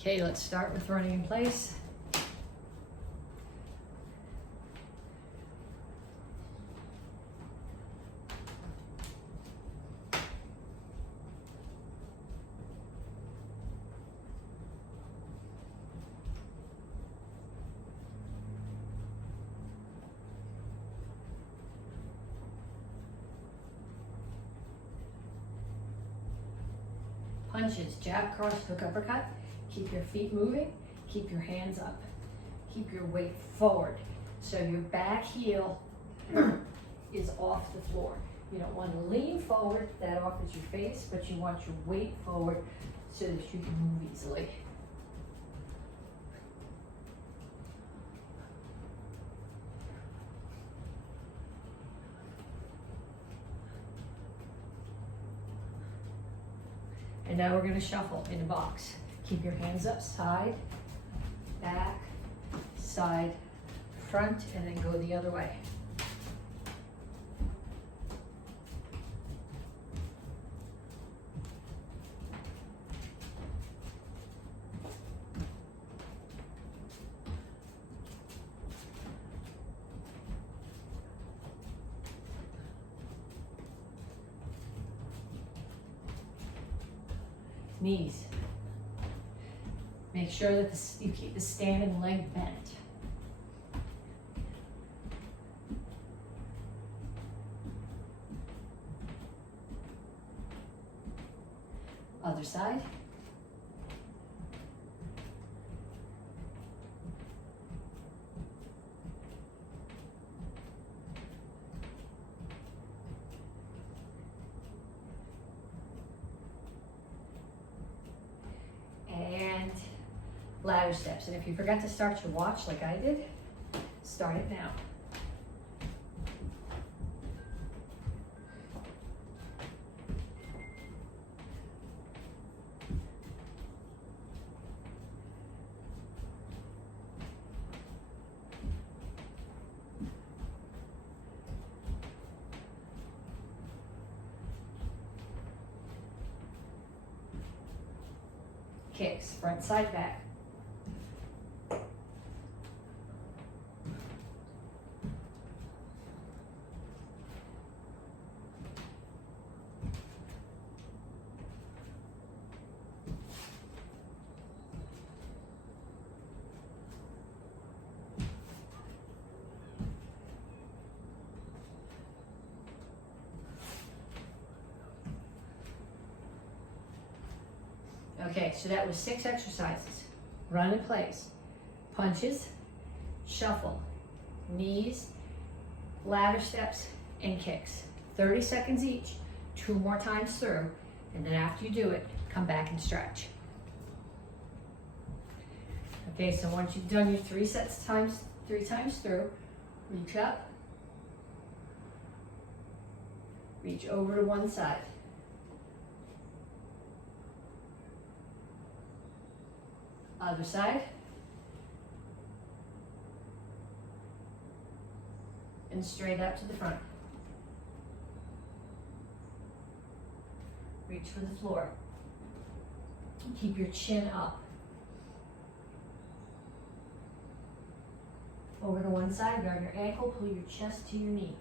Okay, let's start with running in place. Punches, jab, cross, hook, uppercut. Keep your feet moving, keep your hands up. Keep your weight forward. So your back heel is off the floor. You don't want to lean forward, that offers your face, but you want your weight forward so that you can move easily. And now we're going to shuffle in a box. Keep your hands up, side, back, side, front, and then go the other way. Knees. Make sure that you keep the standing leg bent. Other side. And ladder steps. And if you forgot to start your watch like I did, start it now. Kicks, front, side, back. Okay, so that was 6 exercises. Run in place. Punches, shuffle, knees, ladder steps, and kicks. 30 seconds each, 2 more times through, and then after you do it, come back and stretch. Okay, so once you've done your 3 times through, reach up, reach over to one side. Other side. And straight up to the front. Reach for the floor. Keep your chin up. Over to one side, grab your ankle, pull your chest to your knee.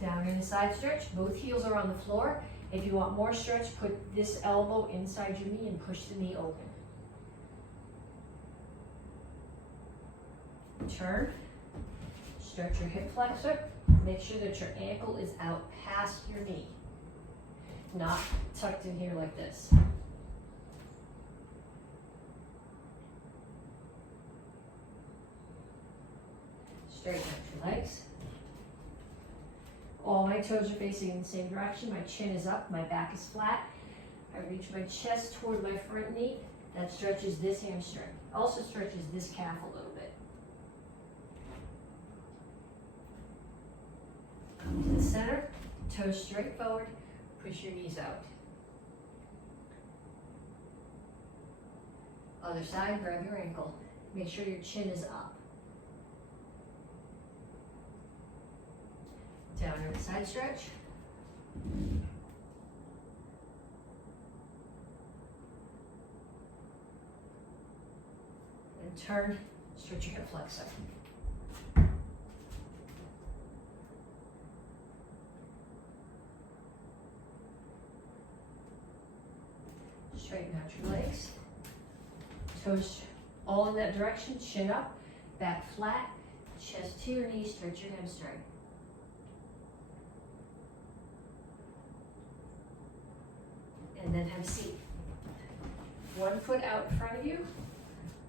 Down in a side stretch, both heels are on the floor. If you want more stretch, put this elbow inside your knee and push the knee open. Turn, stretch your hip flexor. Make sure that your ankle is out past your knee, not tucked in here like this. Straighten out your legs. All my toes are facing in the same direction. My chin is up, my back is flat. I reach my chest toward my front knee. That stretches this hamstring. Also stretches this calf a little bit. Come to the center, toes straight forward, push your knees out. Other side, grab your ankle. Make sure your chin is up. Downward side stretch. And turn, stretch your hip flexor. Straighten out your legs. Toes all in that direction, chin up, back flat, chest to your knees, stretch your hamstring. And then have a seat. One foot out in front of you,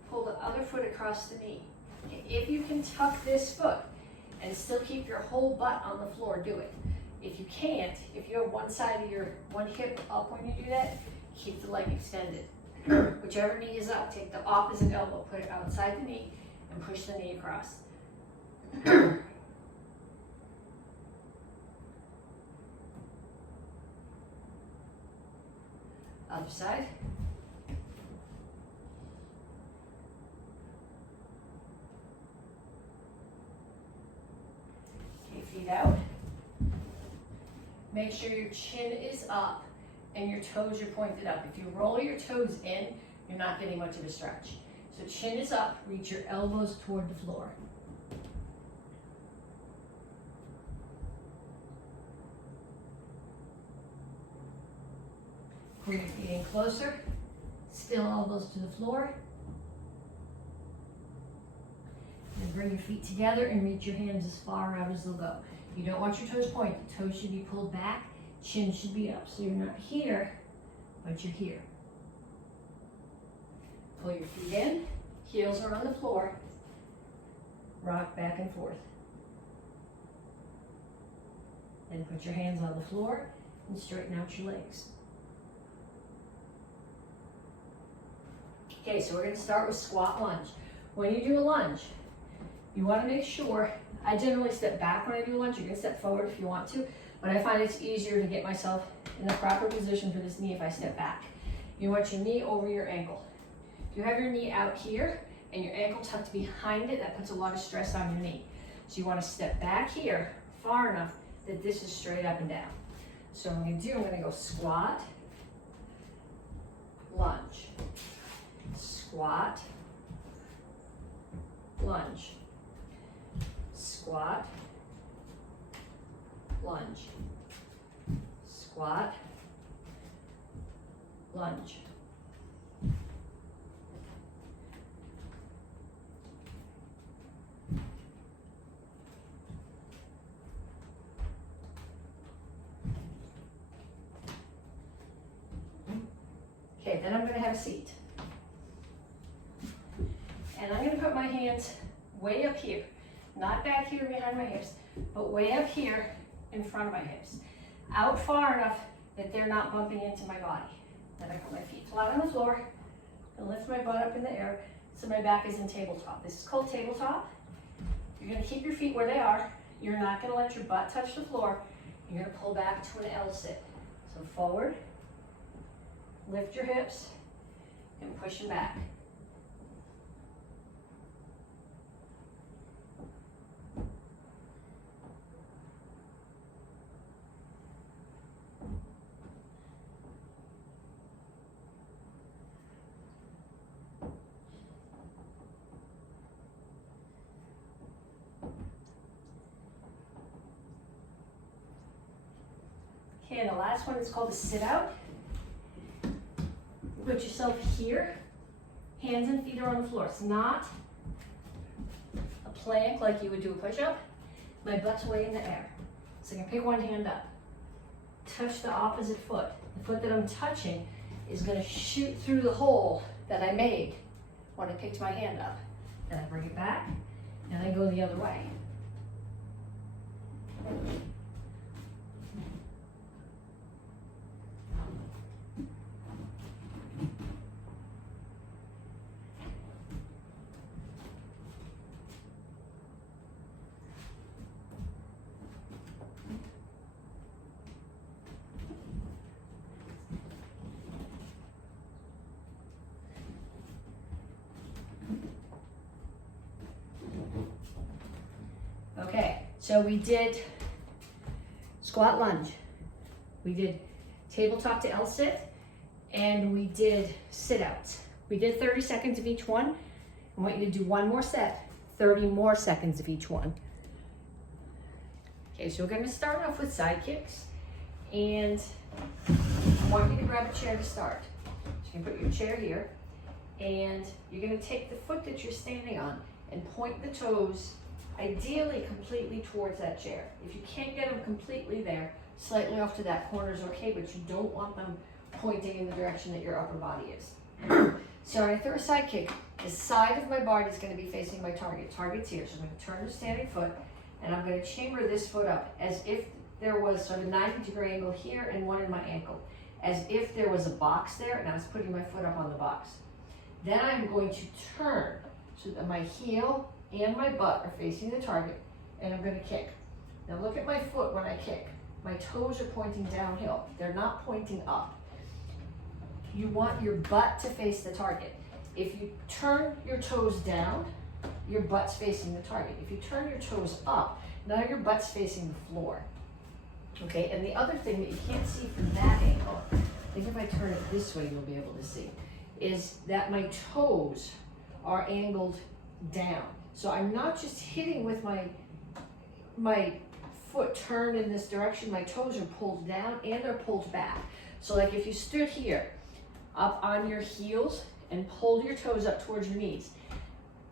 pull the other foot across the knee. If you can tuck this foot and still keep your whole butt on the floor, do it. If you can't, if you have one side of your one hip up when you do that, keep the leg extended. Whichever knee is up, take the opposite elbow, put it outside the knee, and push the knee across. Other side. Okay, feet out. Make sure your chin is up and your toes are pointed up. If you roll your toes in, you're not getting much of a stretch. So chin is up, reach your elbows toward the floor. Pull your feet in closer, still elbows to the floor. And bring your feet together and reach your hands as far out as they'll go. You don't want your toes pointed. Toes should be pulled back, chin should be up. So you're not here, but you're here. Pull your feet in, heels are on the floor. Rock back and forth. Then put your hands on the floor and straighten out your legs. Okay, so we're going to start with squat lunge. When you do a lunge, you want to make sure, I generally step back when I do a lunge. You can step forward if you want to, but I find it's easier to get myself in the proper position for this knee if I step back. You want your knee over your ankle. If you have your knee out here and your ankle tucked behind it, that puts a lot of stress on your knee. So you want to step back here far enough that this is straight up and down. So what I'm going to do, I'm going to go squat, lunge, squat, lunge, squat, lunge, squat, lunge. Okay, then I'm going to have a seat. And I'm going to put my hands way up here, not back here behind my hips, but way up here in front of my hips. Out far enough that they're not bumping into my body. Then I put my feet flat on the floor and lift my butt up in the air so my back is in tabletop. This is called tabletop. You're going to keep your feet where they are. You're not going to let your butt touch the floor. You're going to pull back to an L sit. So forward, lift your hips, and push them back. Okay, and the last one is called a sit out. Put yourself here, hands and feet are on the floor. It's not a plank like you would do a push-up. My butt's way in the air. So I can pick one hand up, touch the opposite foot. The foot that I'm touching is going to shoot through the hole that I made when I picked my hand up. Then I bring it back, and I go the other way. Okay, so we did squat lunge, we did tabletop to L sit, and we did sit outs. We did 30 seconds of each one. I want you to do one more set, 30 more seconds of each one. Okay, so we're gonna start off with side kicks, and I want you to grab a chair to start. So you can put your chair here, and you're gonna take the foot that you're standing on and point the toes, ideally completely towards that chair. If you can't get them completely there, slightly off to that corner is okay, but you don't want them pointing in the direction that your upper body is. So when I throw a side kick, the side of my body is going to be facing my target. Target's here, so I'm going to turn the standing foot, and I'm going to chamber this foot up as if there was sort of a 90-degree angle here and one in my ankle, as if there was a box there and I was putting my foot up on the box. Then I'm going to turn so that my heel and my butt are facing the target, and I'm going to kick. Now look at my foot when I kick. My toes are pointing downhill. They're not pointing up. You want your butt to face the target. If you turn your toes down, your butt's facing the target. If you turn your toes up, now your butt's facing the floor. Okay, and the other thing that you can't see from that angle, I think if I turn it this way, you'll be able to see, is that my toes are angled down. So I'm not just hitting with my foot turned in this direction, my toes are pulled down and they're pulled back. So like if you stood here, up on your heels and pulled your toes up towards your knees,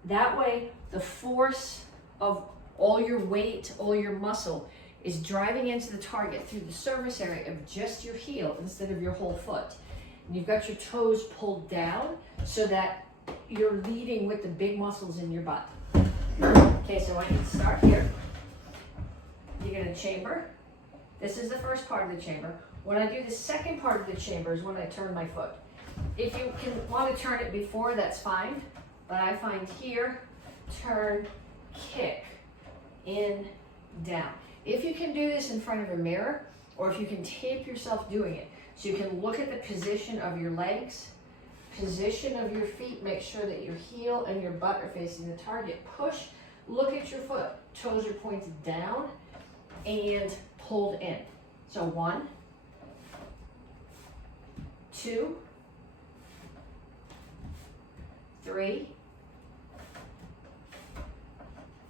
that way the force of all your weight, all your muscle is driving into the target through the surface area of just your heel instead of your whole foot. And you've got your toes pulled down so that you're leading with the big muscles in your butt. Okay, so I want you to start here. You're going to chamber. This is the first part of the chamber. When I do the second part of the chamber is when I turn my foot. If you want to turn it before, that's fine. But I find here, turn, kick, in, down. If you can do this in front of a mirror, or if you can tape yourself doing it, so you can look at the position of your legs, position of your feet, make sure that your heel and your butt are facing the target. Push, look at your foot. Toes are pointed down and pulled in. So 1, 2, 3,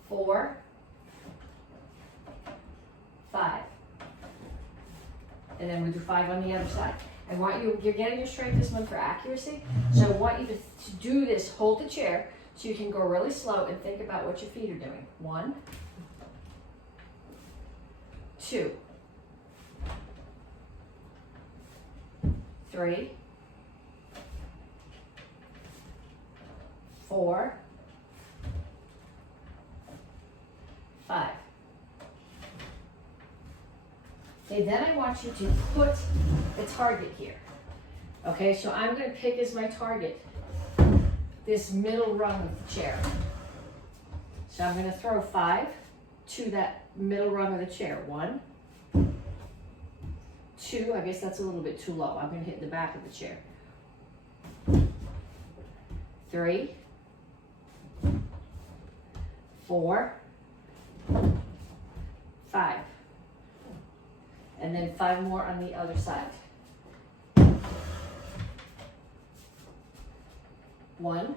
4, 5. And then we'll do 5 on the other side. I want you're getting your strength this month for accuracy, so I want you to do this, hold the chair, so you can go really slow and think about what your feet are doing. 1, 2, 3, 4, 5. Okay, then I want you to put the target here. Okay, so I'm going to pick as my target this middle rung of the chair. So I'm going to throw 5 to that middle rung of the chair. 1, 2, I guess that's a little bit too low. I'm going to hit the back of the chair. 3, 4, 5. And then 5 more on the other side. 1,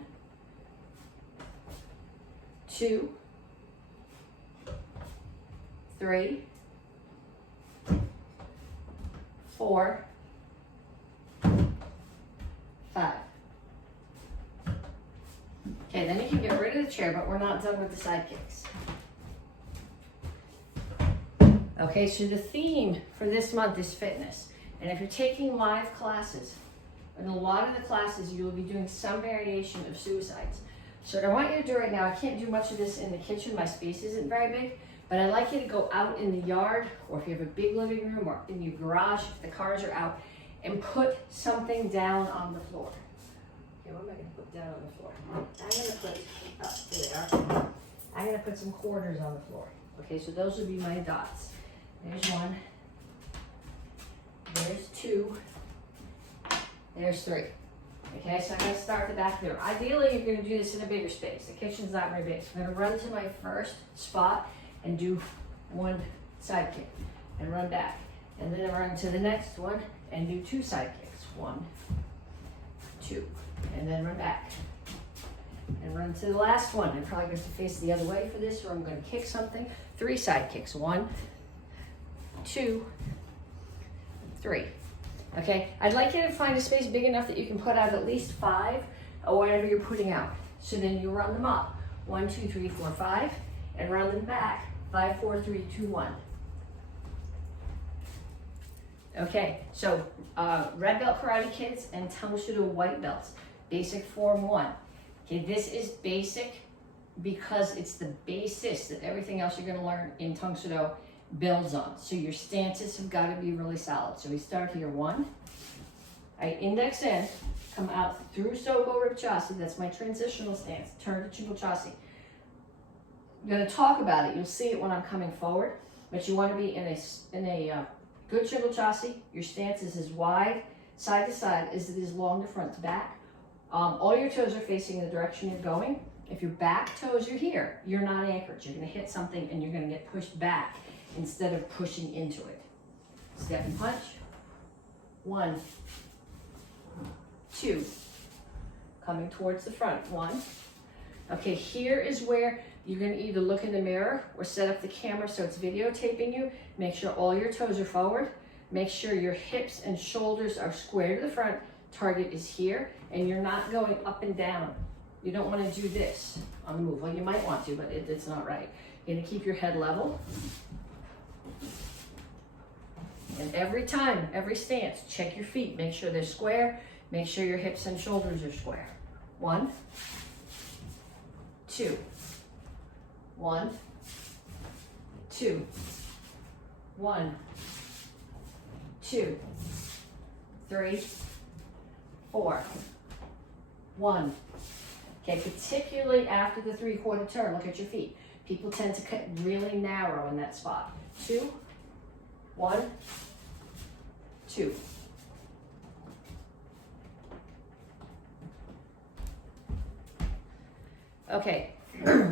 2, 3, 4, 5. Okay, then you can get rid of the chair, but we're not done with the side kicks. Okay, so the theme for this month is fitness. And if you're taking live classes, in a lot of the classes, you will be doing some variation of suicides. So what I want you to do right now, I can't do much of this in the kitchen, my space isn't very big, but I'd like you to go out in the yard, or if you have a big living room, or in your garage, if the cars are out, and put something down on the floor. Okay, what am I gonna put down on the floor? I'm gonna put some quarters on the floor. Okay, so those would be my dots. There's 1, there's 2, there's 3. Okay, so I'm going to start the back there. Ideally, you're going to do this in a bigger space. The kitchen's not very big. So I'm going to run to my first spot and do 1 side kick and run back. And then I run to the next one and do 2 side kicks. 1, 2, and then run back. And run to the last one. I'm probably going to face the other way for this, or I'm going to kick something. 3 side kicks. 1, 2, 3. Okay, I'd like you to find a space big enough that you can put out at least 5 or whatever you're putting out. So then you run them up. 1, 2, 3, 4, 5, and run them back. 5, 4, 3, 2, 1. Okay, so red belt karate kids and Tang Soo Do white belts. Basic form 1. Okay, this is basic because it's the basis that everything else you're going to learn in Tang Soo Do builds on. So your stances have got to be really solid. So we start here. 1. I index in, come out through Sogo Rip Chassi. That's my transitional stance. Turn to Chingle Chassi. I'm going to talk about it. You'll see it when I'm coming forward. But you want to be in a good Chingle Chassi. Your stance is as wide side to side as it is long to front to back. All your toes are facing the direction you're going. If your back toes are here, you're not anchored. You're going to hit something and you're going to get pushed back instead of pushing into it. Step and punch. 1, 2. Coming towards the front. 1. Okay, here is where you're going to either look in the mirror or set up the camera so it's videotaping you. Make sure all your toes are forward. Make sure your hips and shoulders are square to the front. Target is here, and you're not going up and down. You don't want to do this on the move. Well, you might want to, but it's not right. You're going to keep your head level. And every time, every stance, check your feet. Make sure they're square. Make sure your hips and shoulders are square. 1, 2. 1, 2. 1, 2. 3, 4. 1. Okay, particularly after the 3/4 turn, look at your feet. People tend to cut really narrow in that spot. 2, 1, 2. Okay,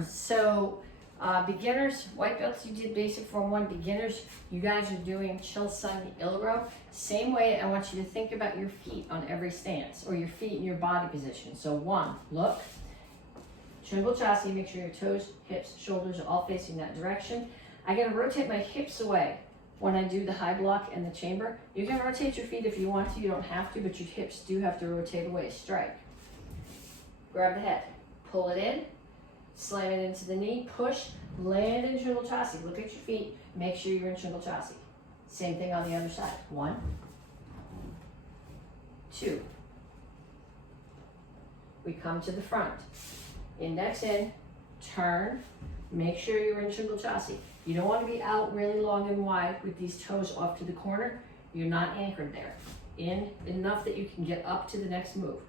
so beginners, white belts, you did basic form 1. Beginners, you guys are doing Chilsung Ilro. Same way, I want you to think about your feet on every stance, or your feet in your body position. So 1, look. Chingle Chassi, make sure your toes, hips, shoulders are all facing that direction. I gotta rotate my hips away when I do the high block and the chamber. You can rotate your feet if you want to, you don't have to, but your hips do have to rotate away. Strike. Grab the head, pull it in, slam it into the knee, push, land in Chingle Chassi. Look at your feet, make sure you're in Chingle Chassi. Same thing on the other side. 1, 2. We come to the front. Index in, turn, make sure you're in Chingle Chassi. You don't want to be out really long and wide with these toes off to the corner. You're not anchored there. In enough that you can get up to the next move.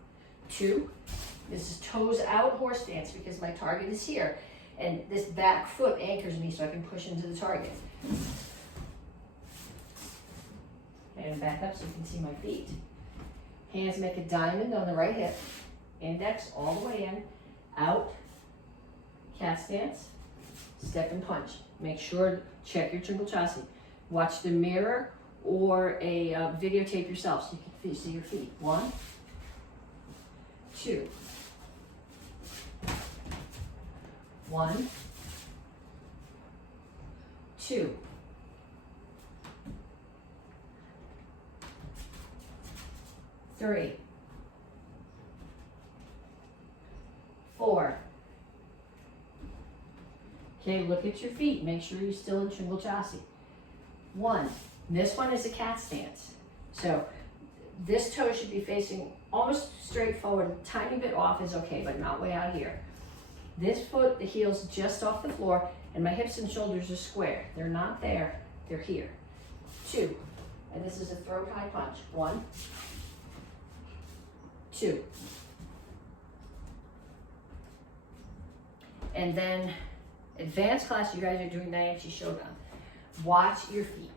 2, this is toes out horse stance because my target is here. And this back foot anchors me so I can push into the target. And back up so you can see my feet. Hands make a diamond on the right hip. Index all the way in. Out, cat stance, step and punch. Make sure, check your Chingle Chassi. Watch the mirror or a videotape yourself so you can see your feet. 1, 2. 1, 2. 3, 4. Okay, look at your feet. Make sure you're still in Chingle Chassi. 1. This one is a cat stance. So this toe should be facing almost straight forward. A tiny bit off is okay, but not way out here. This foot, the heel's just off the floor, and my hips and shoulders are square. They're not there, they're here. 2. And this is a throat high punch. 1, 2. And then advanced class, you guys are doing Naichi Shogun. Watch your feet.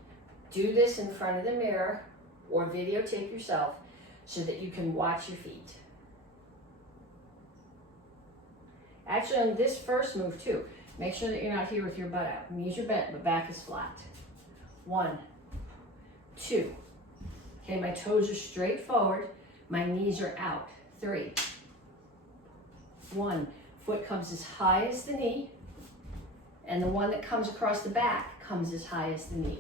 Do this in front of the mirror or videotape yourself so that you can watch your feet. Actually, on this first move too, make sure that you're not here with your butt out. Knees are bent, but back is flat. 1, 2. Okay, my toes are straight forward. My knees are out. 3, 1. foot comes as high as the knee, and the one that comes across the back comes as high as the knee.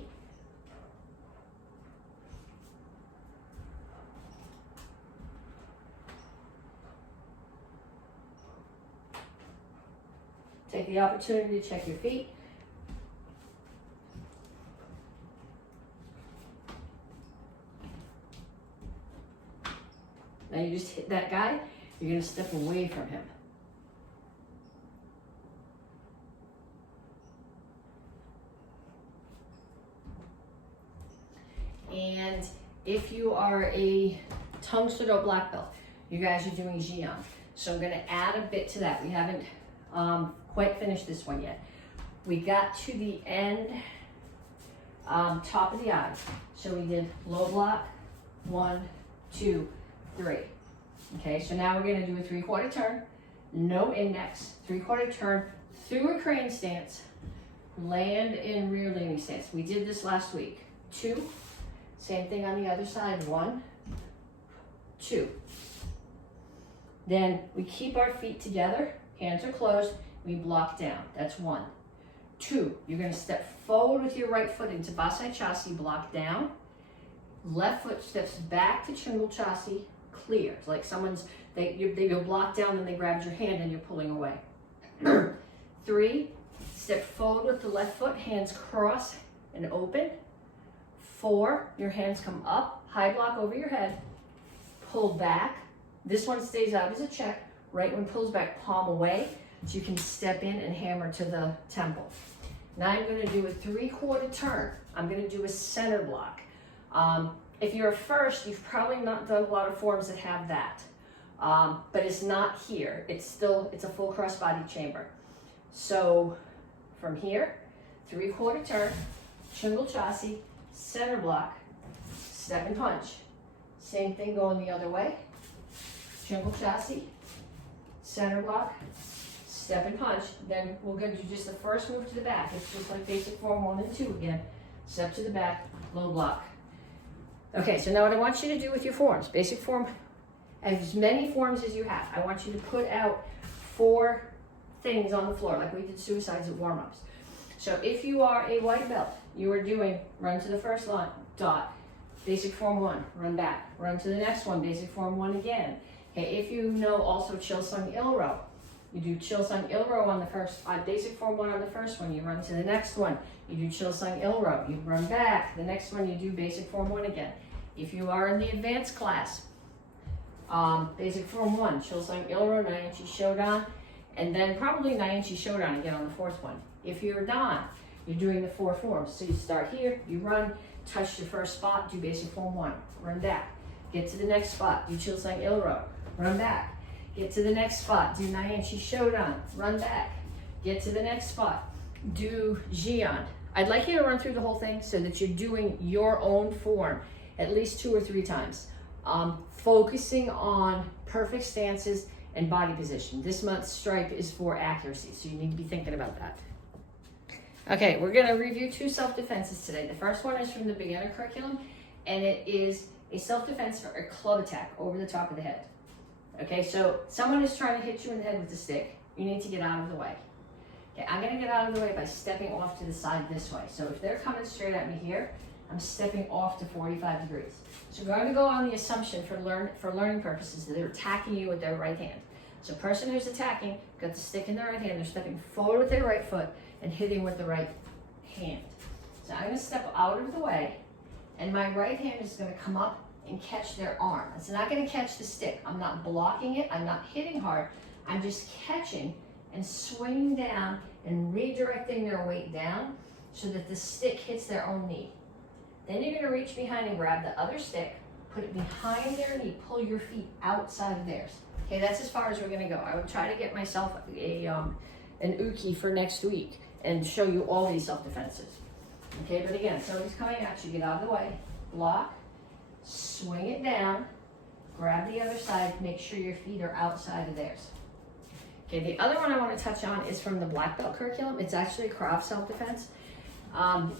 Take the opportunity to check your feet. Now you just hit that guy, you're going to step away from him. And if you are a Tang Soo Do black belt, you guys are doing Jian. So I'm going to add a bit to that. We haven't quite finished this one yet. We got to the end, top of the eye. So we did low block, 1, 2, 3. Okay, so now we're going to do a 3/4 turn, no index, 3/4 turn through a crane stance, land in rear leaning stance. We did this last week. 2, same thing on the other side, 1, 2. Then we keep our feet together, hands are closed, we block down. That's 1. 2, you're going to step forward with your right foot into Basai Chasi, block down. Left foot steps back to Chungal Chasi, clear. It's like someone's, you'll block down and they grabbed your hand and you're pulling away. 3, step forward with the left foot, hands cross and open. 4, your hands come up, high block over your head, pull back. This one stays out as a check. Right one pulls back, palm away, so you can step in and hammer to the temple. Now I'm going to do a 3/4 turn. I'm going to do a center block. If you're a first, you've probably not done a lot of forms that have that. But it's not here. It's a full crossbody chamber. So from here, 3/4 turn, Chungal Chasi, center block, step and punch. Same thing going the other way. Chungal Chasi, center block, step and punch. Then we're going to do just the first move to the back. It's just like basic form 1 and 2 again. Step to the back, low block. Okay, so now what I want you to do with your forms, basic form, as many forms as you have. I want you to put out 4 things on the floor, like we did suicides at warm-ups. So if you are a white belt, you are doing run to the first line, dot, basic form 1, run back, run to the next one, basic form 1 again. Okay, if you know also Chil Sung Il Row, you do Chil Sung Il Row on the first, basic form 1 on the first one, you run to the next one, you do Chil Sung Il Row, you run back, the next one you do basic form 1 again. If you are in the advanced class, basic form 1, Chil Sung Il Row, Nyanchi Shodan, and then probably Nyanchi Shodan again on the 4th one. If you're a Dan, you're doing the 4 forms. So you start here, you run, touch the first spot, do basic form 1, run back. Get to the next spot, do Chil Sung Il Row, run back. Get to the next spot, do Nyanchi Shodan, run back. Get to the next spot, do Jian. I'd like you to run through the whole thing so that you're doing your own form at least 2 or 3 times. Focusing on perfect stances and body position. This month's stripe is for accuracy, so you need to be thinking about that. Okay, we're going to review 2 self-defenses today. The first one is from the beginner curriculum, and it is a self-defense for a club attack over the top of the head. Okay, so someone is trying to hit you in the head with a stick. You need to get out of the way. Okay, I'm going to get out of the way by stepping off to the side this way. So if they're coming straight at me here, I'm stepping off to 45 degrees. So we're going to go on the assumption for learning purposes that they're attacking you with their right hand. So person who's attacking, got the stick in their right hand, they're stepping forward with their right foot and hitting with the right hand. So I'm going to step out of the way, and my right hand is going to come up and catch their arm. It's not going to catch the stick. I'm not blocking it. I'm not hitting hard. I'm just catching and swinging down and redirecting their weight down so that the stick hits their own knee. Then you're going to reach behind and grab the other stick, put it behind their knee, pull your feet outside of theirs. Okay, that's as far as we're going to go. I would try to get myself an uki for next week and show you all these self-defenses. Okay, but again, somebody's coming at you, get out of the way, block, swing it down, grab the other side, make sure your feet are outside of theirs. Okay, the other one I want to touch on is from the black belt curriculum. It's actually a Krav self-defense.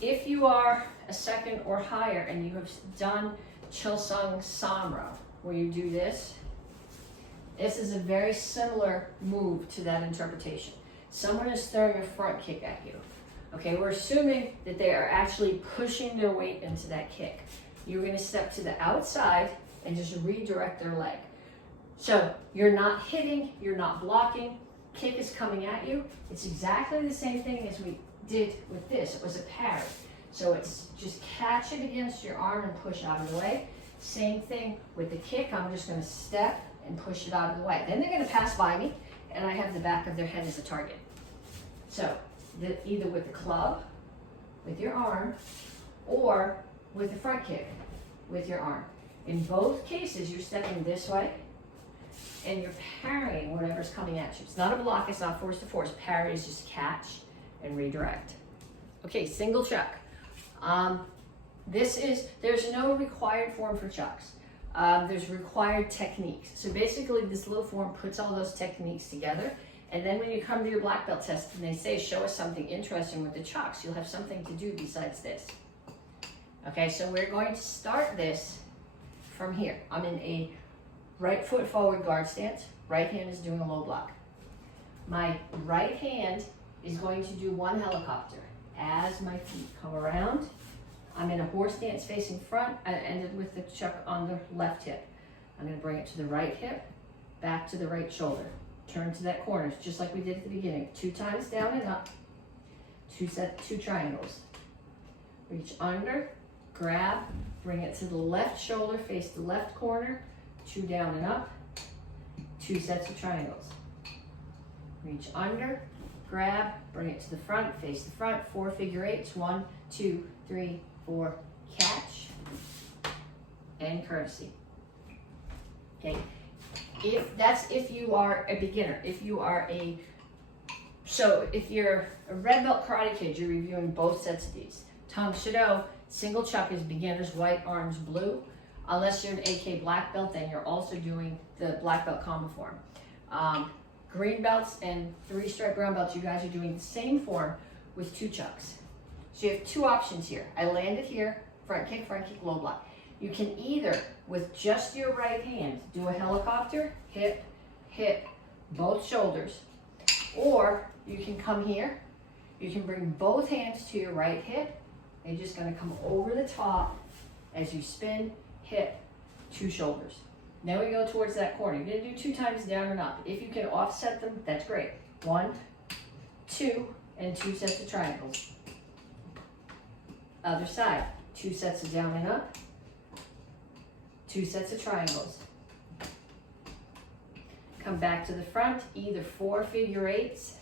If you are a 2nd or higher and you have done Chil Sung Samro, where you do this, This is a very similar move to that interpretation. Someone is throwing a front kick at you. Okay, we're assuming that they are actually pushing their weight into that kick. You're going to step to the outside and just redirect their leg. So you're not hitting, you're not blocking, kick is coming at you. It's exactly the same thing as we did with this. It was a parry. So it's just catch it against your arm and push out of the way. Same thing with the kick. I'm just going to step and push it out of the way. Then they're going to pass by me, and I have the back of their head as a target. So either with the club, with your arm, or with the front kick, with your arm. In both cases, you're stepping this way, and you're parrying whatever's coming at you. It's not a block, it's not force to force. Parry is just catch and redirect. Okay, single chuck. There's no required form for chucks. There's required techniques. So basically this little form puts all those techniques together, and then when you come to your black belt test and they say, show us something interesting with the chucks, you'll have something to do besides this. Okay, so we're going to start this from here. I'm in a right foot forward guard stance. Right hand is doing a low block. My right hand is going to do one helicopter. As my feet come around, I'm in a horse stance facing front. I ended with the chuck on the left hip. I'm going to bring it to the right hip, back to the right shoulder. Turn to that corner, just like we did at the beginning. 2 times down and up. 2 triangles. Reach under, grab, bring it to the left shoulder, face the left corner. 2 down and up. 2 sets of triangles. Reach under, grab, bring it to the front, face the front. 4 figure 8s. 1, 2, 3, 4, catch, and courtesy. Okay, if you are a beginner. If you're a red belt karate kid, you're reviewing both sets of these. Tang Soo Do, single chuck is beginners, white, orange, blue. Unless you're an AK black belt, then you're also doing the black belt combo form. Green belts and 3-stripe brown belts, you guys are doing the same form with 2 chucks. So you have 2 options here. I landed here, front kick, low block. You can either, with just your right hand, do a helicopter, hip, hip, both shoulders, or you can come here. You can bring both hands to your right hip. They're just going to come over the top as you spin, hip, 2 shoulders. Now we go towards that corner. You're going to do 2 times down and up. If you can offset them, that's great. 1, 2, and 2 sets of triangles. Other side, 2 sets of down and up, 2 sets of triangles. Come back to the front, either 4 figure 8s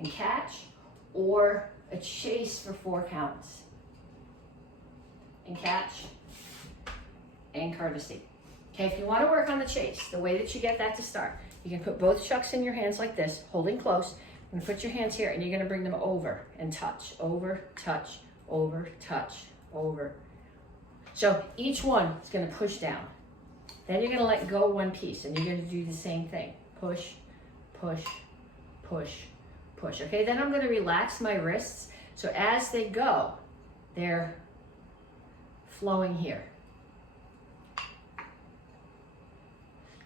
and catch, or a chase for 4 counts. And catch, and courtesy. Okay, if you want to work on the chase, the way that you get that to start, you can put both chucks in your hands like this, holding close, and put your hands here, and you're going to bring them over and touch, over, touch, over, touch, over. So each one is going to push down. Then you're going to let go one piece, and you're going to do the same thing. Push, push, push, push. Okay, then I'm going to relax my wrists. So as they go, they're flowing here.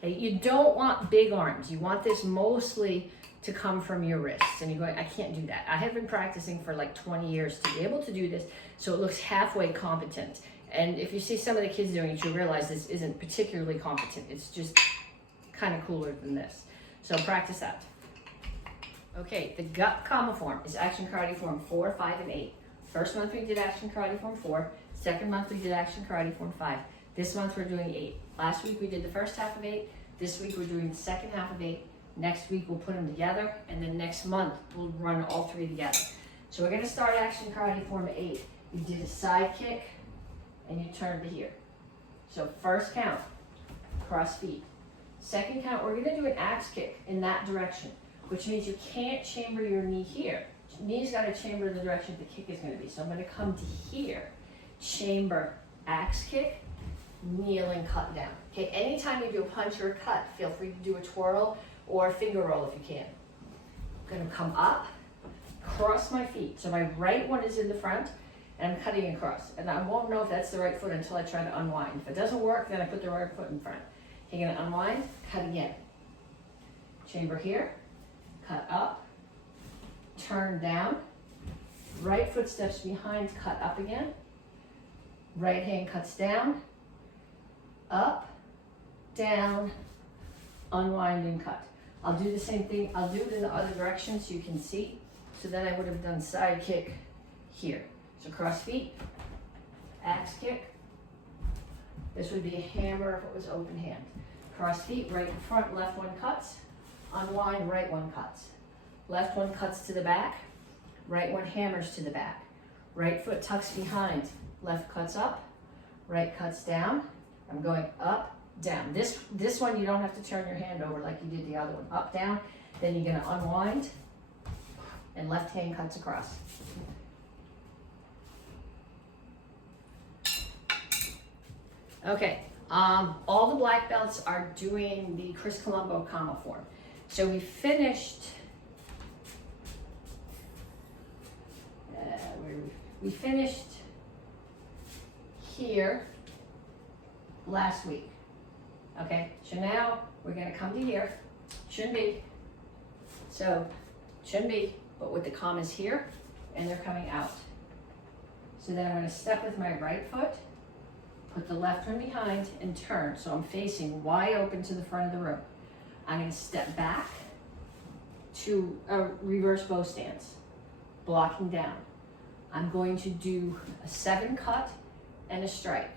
Okay, you don't want big arms. You want this mostly to come from your wrists. And you're going, I can't do that. I have been practicing for like 20 years to be able to do this, so it looks halfway competent. And if you see some of the kids doing it, you realize this isn't particularly competent. It's just kind of cooler than this. So practice that. Okay, the gut combo form is Action Karate Form 4, 5, and 8. First month we did Action Karate Form 4. Second month we did Action Karate Form 5. This month we're doing 8. Last week we did the first half of 8. This week we're doing the second half of 8. Next week we'll put them together, and then next month we'll run all 3 together. So we're going to start Action Karate Form 8. You did a side kick, and you turn to here. So first count, cross feet. Second count, we're going to do an axe kick in that direction, which means you can't chamber your knee here. Knee's got to chamber in the direction the kick is going to be. So I'm going to come to here, chamber, axe kick, kneel and cut down. Okay, anytime you do a punch or a cut, feel free to do a twirl or a finger roll if you can. I'm going to come up, cross my feet. So my right one is in the front, and I'm cutting across. And I won't know if that's the right foot until I try to unwind. If it doesn't work, then I put the right foot in front. You're going to unwind, cut again. chamber here, cut up, turn down, right foot steps behind, cut up again, right hand cuts down, up, down, unwind and cut. I'll do the same thing, I'll do it in the other direction so you can see. So then I would have done side kick here. So cross feet, axe kick. This would be a hammer if it was open hand. Cross feet, right in front, left one cuts, unwind, right one cuts. Left one cuts to the back, right one hammers to the back. Right foot tucks behind, left cuts up, right cuts down. I'm going up, down. This one you don't have to turn your hand over like you did the other one. Up, down, then you're gonna unwind and left hand cuts across. Okay, all the black belts are doing the Chris Colombo comma form. So we finished, we finished here last week. Okay, so now we're gonna come to here. Shouldn't be. So, shouldn't be, but with the commas here, and they're coming out. So then I'm gonna step with my right foot, put the left one behind, and turn. So I'm facing wide open to the front of the room. I'm gonna step back to a reverse bow stance, blocking down. I'm going to do a 7 cut and a strike.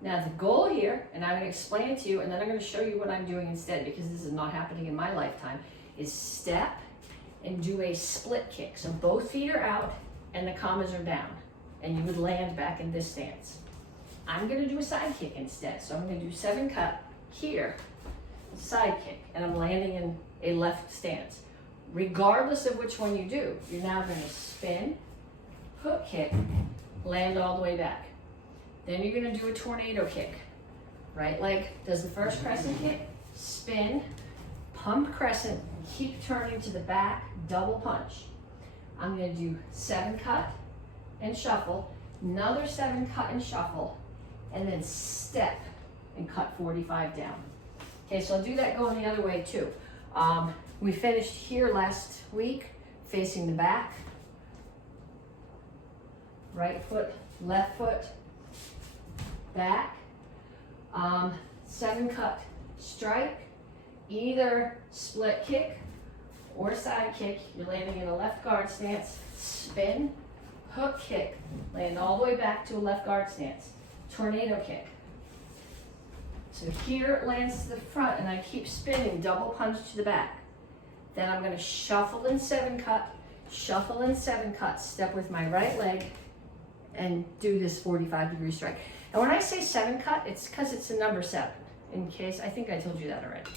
Now the goal here, and I'm going to explain it to you, and then I'm going to show you what I'm doing instead, because this is not happening in my lifetime, is step and do a split kick. So both feet are out and the commas are down, and you would land back in this stance. I'm going to do a side kick instead. So I'm going to do 7 cut here, side kick, and I'm landing in a left stance. Regardless of which one you do, you're now going to spin, hook kick, land all the way back. Then you're gonna do a tornado kick. Right leg does the first crescent kick, spin, pump crescent, keep turning to the back, double punch. I'm gonna do 7 cut and shuffle, another 7 cut and shuffle, and then step and cut 45 down. Okay, so I'll do that going the other way too. We finished here last week, facing the back. Right foot, left foot, back, 7 cut strike, either split kick or side kick. You're landing in a left guard stance, spin, hook kick, land all the way back to a left guard stance, tornado kick. So here it lands to the front and I keep spinning, double punch to the back. Then I'm gonna shuffle in 7 cut, shuffle in 7 cut, step with my right leg and do this 45-degree strike. And when I say 7 cut, it's because it's the number 7, in case, I think I told you that already.